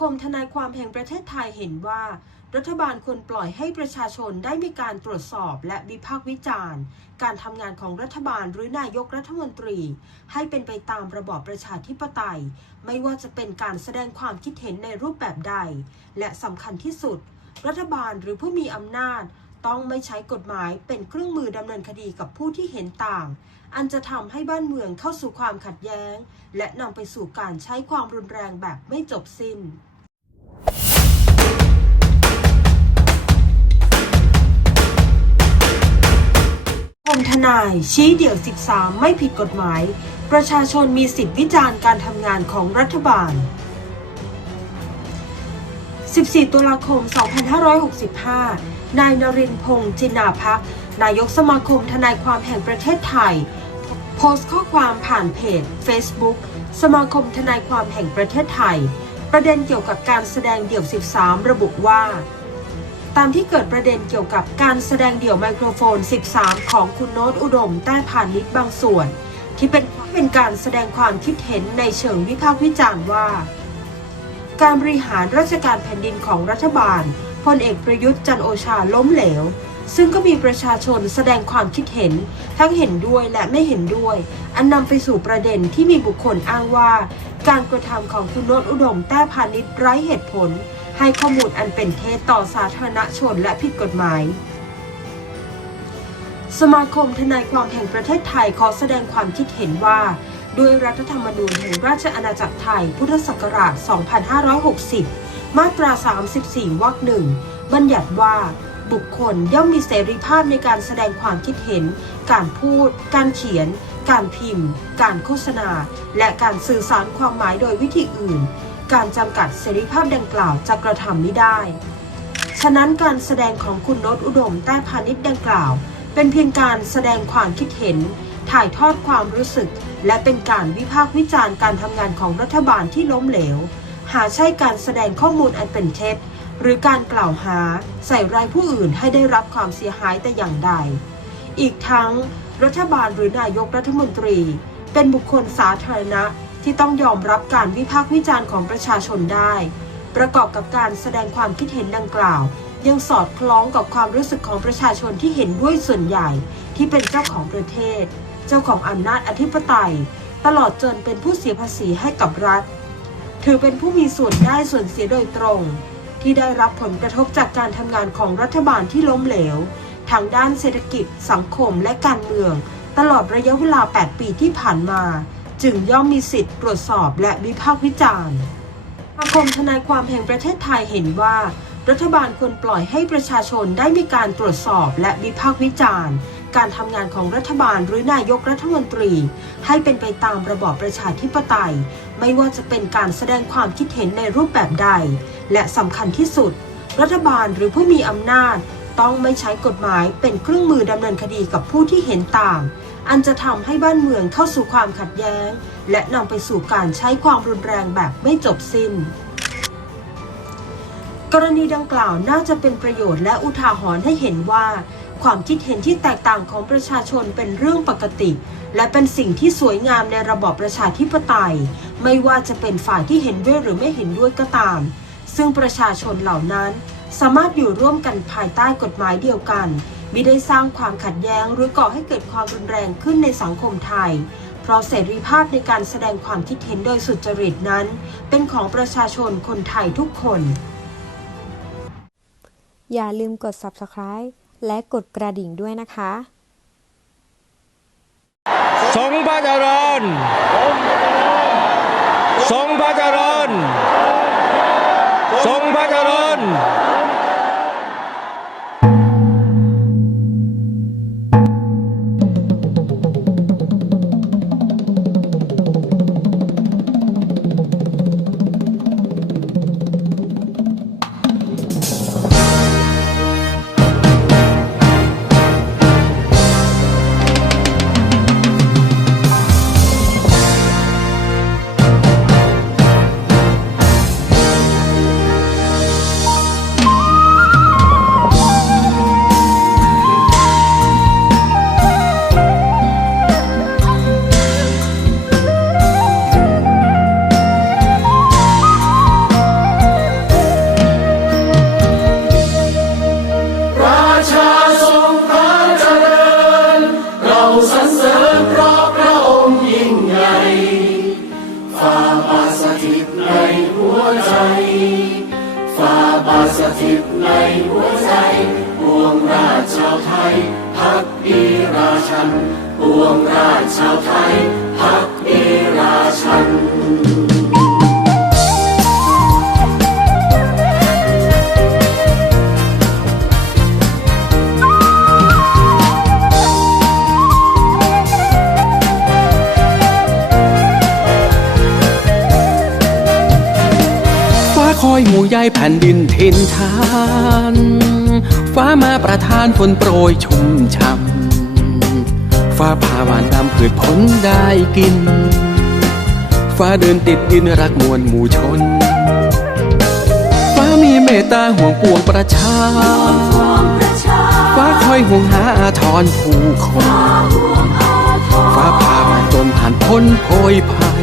คมทนายความแห่งประเทศไทยเห็นว่า รัฐบาลควรปล่อยให้ประชาชนได้มีการตรวจสอบและวิพากษ์วิจารณ์ การทำงานของรัฐบาลหรือนายกรัฐมนตรี ให้เป็นไปตามระบอบประชาธิปไตย ไม่ว่าจะเป็นการแสดงความคิดเห็นในรูปแบบใด และสำคัญที่สุด รัฐบาลหรือผู้มีอำนาจ ต้องไม่ใช้กฎหมายเป็นเครื่องมือดำเนินคดีกับผู้ที่เห็นต่าง อันจะทำให้บ้านเมืองเข้าสู่ความขัดแย้ง และนำไปสู่การใช้ความรุนแรงแบบไม่จบสิ้นกรมทนาย ชี้เดี่ยว 13 ไม่ผิดกฎหมาย ประชาชนมีสิทธิวิจารณ์การทำงานของรัฐบาล 14 ตุลาคม 2565 นายนรินพงษ์จินาพัก นายกสมาคมทนายความแห่งประเทศไทย โพสต์ข้อความผ่านเพจ Facebook สมาคมทนายความแห่งประเทศไทย ประเด็นเกี่ยวกับการแสดงเดี่ยว 13 ระบุว่า ตามที่เกิดประเด็นเกี่ยวกับการแสดงเดี่ยวไมโครโฟน 13 ของคุณโน้ตอุดม แต้พาณิชย์บางส่วน ที่เป็นเป็นการแสดงความคิดเห็นในเชิงวิพากษ์วิจารณ์ว่า การบริหารราชการแผ่นดินของรัฐบาล พลเอกประยุทธ์จันโอชาล้มเหลว ซึ่งก็มีประชาชนแสดงความคิดเห็น ทั้งเห็นด้วยและไม่เห็นด้วย อันนำไปสู่ประเด็นที่มีบุคคลอ้างว่า การกระทำของคุณโนตอุดมแต้พาณิชย์ไร้เหตุผล ให้ข้อมูลอันเป็นเท็จต่อสาธารณชนและผิดกฎหมายสมาคมทนายความแห่งประเทศไทยขอแสดงความคิดเห็นว่า ด้วยรัฐธรรมนูญแห่งราชอาณาจักรไทย พุทธศักราช 2560 มาตรา 34 วรรคหนึ่งบัญญัติว่า บุคคลย่อมมีเสรีภาพในการแสดงความคิดเห็น การพูด การเขียน การพิมพ์ การโฆษณา และการสื่อสารความหมายโดยวิธีอื่น การจำกัดเสรีภาพดังกล่าวจะกระทำไม่ได้ ฉะนั้นการแสดงของคุณโนตอุดมแต้พาณิชดังกล่าว เป็นเพียงการแสดงความคิดเห็น ถ่ายทอดความรู้สึก และเป็นการวิพากษ์วิจารณ์การทำงานของรัฐบาลที่ล้มเหลว หาใช่การแสดงข้อมูลอันเป็นเท็จ หรือการกล่าวหาใส่ร้ายผู้อื่นให้ได้รับความเสียหายแต่อย่างใด อีกทั้ง รัฐบาลหรือนายกรัฐมนตรี เป็นบุคคลสาธารณะที่ต้องยอมรับการวิพากษ์วิจารณ์ของประชาชนได้ ประกอบกับการแสดงความคิดเห็นดังกล่าว ยังสอดคล้องกับความรู้สึกของประชาชนที่เห็นด้วยส่วนใหญ่ที่เป็นเจ้าของประเทศ เจ้าของอำนาจอธิปไตย ตลอดจนเป็นผู้เสียภาษีให้กับรัฐ ถือเป็นผู้มีส่วนได้ส่วนเสียโดยตรง ที่ได้รับผลกระทบจากการทำงานของรัฐบาลที่ล้มเหลว ทางด้านเศรษฐกิจ สังคมและการเมือง ตลอดระยะเวลา 8 ปีที่ผ่านมา จึงย่อมมีสิทธิ์ตรวจสอบและวิพากษ์วิจารณ์สมาคมทนายความแห่งประเทศไทยเห็นว่า รัฐบาลควรปล่อยให้ประชาชนได้มีการตรวจสอบและวิพากษ์วิจารณ์ การทำงานของรัฐบาลหรือนายกรัฐมนตรี ให้เป็นไปตามระบอบประชาธิปไตย ไม่ว่าจะเป็นการแสดงความคิดเห็นในรูปแบบใด และสำคัญที่สุด รัฐบาลหรือผู้มีอำนาจ ต้องไม่ใช้กฎหมายเป็นเครื่องมือดำเนินคดีกับผู้ที่เห็นต่าง อันจะทำให้บ้านเมืองเข้าสู่ความขัดแย้ง และนำไปสู่การใช้ความรุนแรงแบบไม่จบสิ้นกรณีดังกล่าวน่าจะเป็นประโยชน์และอุทาหรณ์ให้เห็นว่า ความคิดเห็นที่แตกต่างของประชาชนเป็นเรื่องปกติ และเป็นสิ่งที่สวยงามในระบอบประชาธิปไตย ไม่ว่าจะเป็นฝ่ายที่เห็นด้วยหรือไม่เห็นด้วยก็ตาม ซึ่งประชาชนเหล่านั้น สามารถอยู่ร่วมกันภายใต้กฎหมายเดียวกันมิได้สร้างความขัดแย้งหรือก่อให้เกิดความรุนแรงขึ้นในสังคมไทย เพราะเสรีภาพในการแสดงความคิดเห็นโดยสุจริตนั้น เป็นของประชาชนคนไทยทุกคน อย่าลืมกด subscribe และกดกระดิ่งด้วยนะคะ ทรงพระเจริญ ทรงพระเจริญ ทรงพระเจริญ สถิตในหัวใจปวงราชชาวไทยพักดีราชันปวงราชชาวไทยพักดีราชัน ยหมู่ใยแผ่นดินทินทาน ฟ้ามาประทานฝนโปรยชุ่มช่ำฟ้าผ่าหวานดำผืดผลได้กิน ฟ้าเดินติดดินรักมวลหมู่ชน ฟ้ามีเมตตาห่วงปวงประชา ฟ้าคอยห่วงหาอาทรผู้คน ฟ้าผ่าหวานจนผ่านพ้นโพยภัย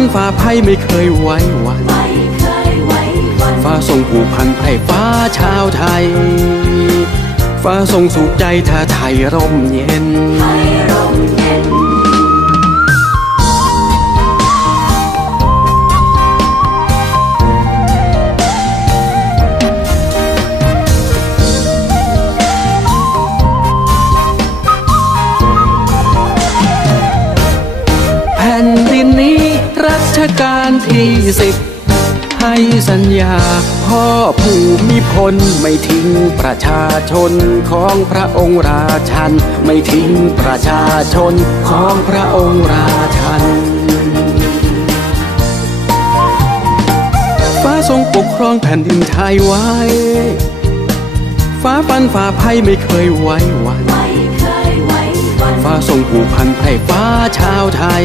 นฝ่าภัยไม่เคยไว้วันฟ้าทรงผูกพันไพร่ฟ้าชาวไทย ฟ้าทรงสุขใจถ้าไทยร่มเย็น ชกาลที่สิบให้สัญญา พ่อผู้มีพลไม่ทิ้งประชาชนของพระองค์ราชัน ไม่ทิ้งประชาชนของพระองค์ราชัน ฟ้าทรงปกครองแผ่นดินไทยไว้ ฟ้าฟันฝ่าภัยไม่เคยไว้วันฟ้าทรงผูกพันไพร่ฟ้าชาวไทย